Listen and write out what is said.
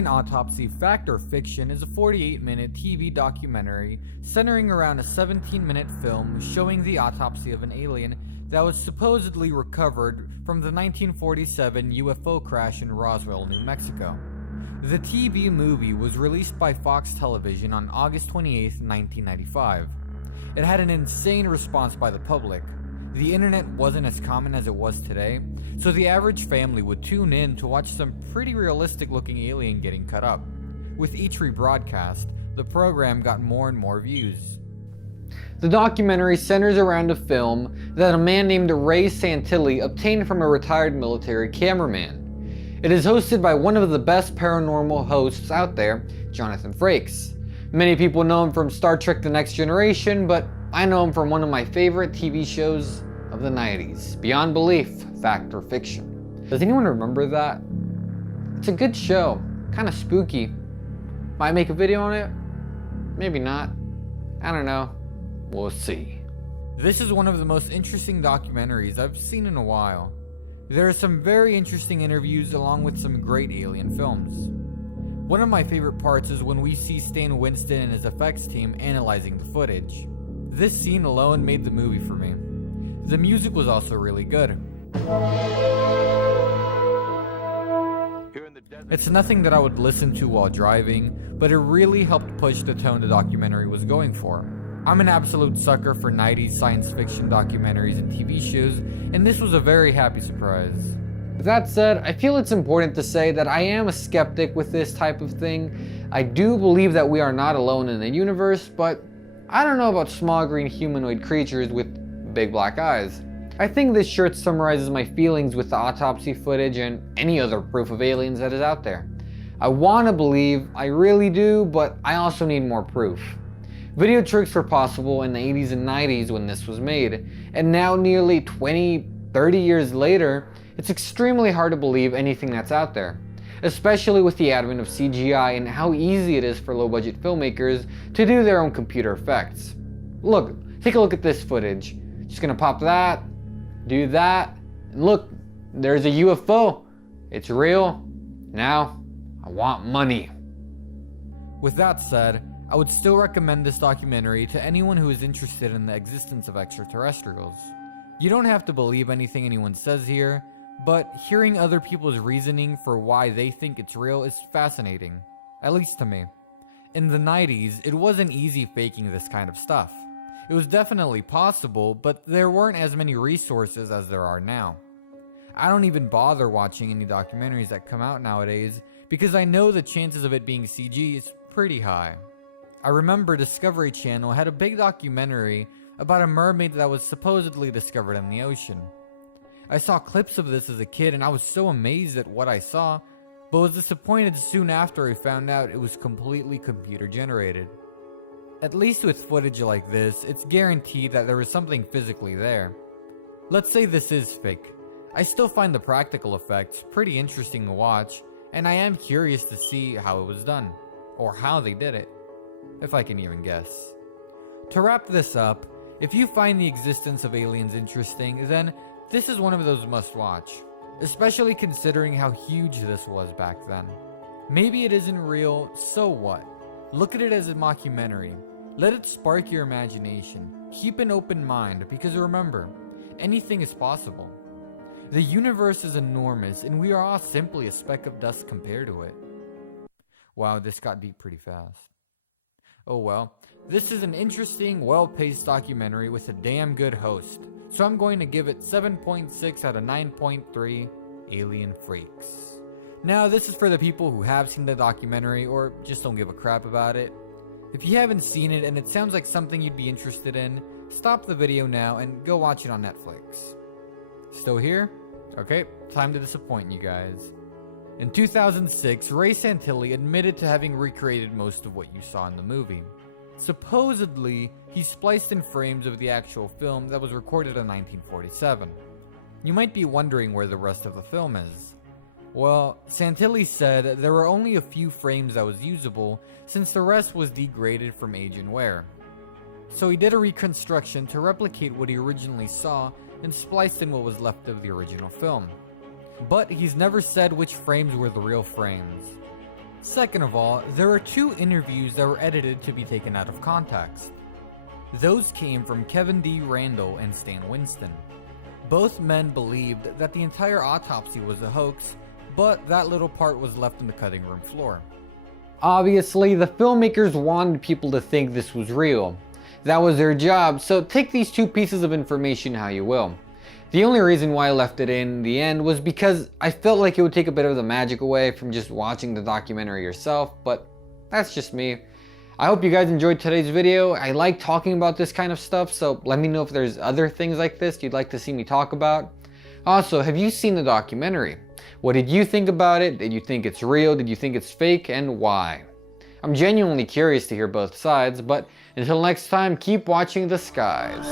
Alien Autopsy Fact or Fiction is a 48-minute TV documentary centering around a 17-minute film showing the autopsy of an alien that was supposedly recovered from the 1947 UFO crash in Roswell, New Mexico. The TV movie was released by Fox Television on August 28, 1995. It had an insane response by the public. The internet wasn't as common as it was today, so the average family would tune in to watch some pretty realistic looking alien getting cut up. With each rebroadcast, the program got more and more views. The documentary centers around a film that a man named Ray Santilli obtained from a retired military cameraman. It is hosted by one of the best paranormal hosts out there, Jonathan Frakes. Many people know him from Star Trek The Next Generation, but I know him from one of my favorite TV shows of the 90s, Beyond Belief, Fact or Fiction. Does anyone remember that? It's a good show, kind of spooky. Might make a video on it, maybe not. I don't know, we'll see. This is one of the most interesting documentaries I've seen in a while. There are some very interesting interviews along with some great alien films. One of my favorite parts is when we see Stan Winston and his effects team analyzing the footage. This scene alone made the movie for me. The music was also really good. It's nothing that I would listen to while driving, but it really helped push the tone the documentary was going for. I'm an absolute sucker for 90s science fiction documentaries and TV shows, and this was a very happy surprise. With that said, I feel it's important to say that I am a skeptic with this type of thing. I do believe that we are not alone in the universe, but I don't know about small green humanoid creatures with big black eyes. I think this shirt summarizes my feelings with the autopsy footage and any other proof of aliens that is out there. I want to believe, I really do, but I also need more proof. Video tricks were possible in the 80s and 90s when this was made, and now nearly 20-30 years later, it's extremely hard to believe anything that's out there. Especially with the advent of CGI and how easy it is for low-budget filmmakers to do their own computer effects. Look, take a look at this footage. Just gonna pop that, do that, and look, there's a UFO. It's real. Now, I want money. With that said, I would still recommend this documentary to anyone who is interested in the existence of extraterrestrials. You don't have to believe anything anyone says here, but hearing other people's reasoning for why they think it's real is fascinating, at least to me. In the 90s, it wasn't easy faking this kind of stuff. It was definitely possible, but there weren't as many resources as there are now. I don't even bother watching any documentaries that come out nowadays because I know the chances of it being CG is pretty high. I remember Discovery Channel had a big documentary about a mermaid that was supposedly discovered in the ocean. I saw clips of this as a kid and I was so amazed at what I saw, but was disappointed soon after I found out it was completely computer generated. At least with footage like this, it's guaranteed that there was something physically there. Let's say this is fake. I still find the practical effects pretty interesting to watch, and I am curious to see how it was done, or how they did it, if I can even guess. To wrap this up, if you find the existence of aliens interesting, then this is one of those must-watch, especially considering how huge this was back then. Maybe it isn't real, so what? Look at it as a mockumentary. Let it spark your imagination. Keep an open mind, because remember, anything is possible. The universe is enormous, and we are all simply a speck of dust compared to it. Wow, this got deep pretty fast. Oh well, this is an interesting, well-paced documentary with a damn good host. So I'm going to give it 7.6 out of 9.3 Alien Freaks. Now, this is for the people who have seen the documentary or just don't give a crap about it. If you haven't seen it and it sounds like something you'd be interested in, stop the video now and go watch it on Netflix. Still here? Okay, time to disappoint you guys. In 2006, Ray Santilli admitted to having recreated most of what you saw in the movie. Supposedly, he spliced in frames of the actual film that was recorded in 1947. You might be wondering where the rest of the film is. Well, Santilli said there were only a few frames that was usable since the rest was degraded from age and wear. So he did a reconstruction to replicate what he originally saw and spliced in what was left of the original film. But he's never said which frames were the real frames. Second of all, there are 2 interviews that were edited to be taken out of context. Those came from Kevin D. Randall and Stan Winston. Both men believed that the entire autopsy was a hoax, but that little part was left on the cutting room floor. Obviously, the filmmakers wanted people to think this was real. That was their job, so take these 2 pieces of information how you will. The only reason why I left it in the end was because I felt like it would take a bit of the magic away from just watching the documentary yourself, but that's just me. I hope you guys enjoyed today's video. I like talking about this kind of stuff, so let me know if there's other things like this you'd like to see me talk about. Also, have you seen the documentary? What did you think about it? Did you think it's real? Did you think it's fake? And why? I'm genuinely curious to hear both sides, but until next time, keep watching the skies.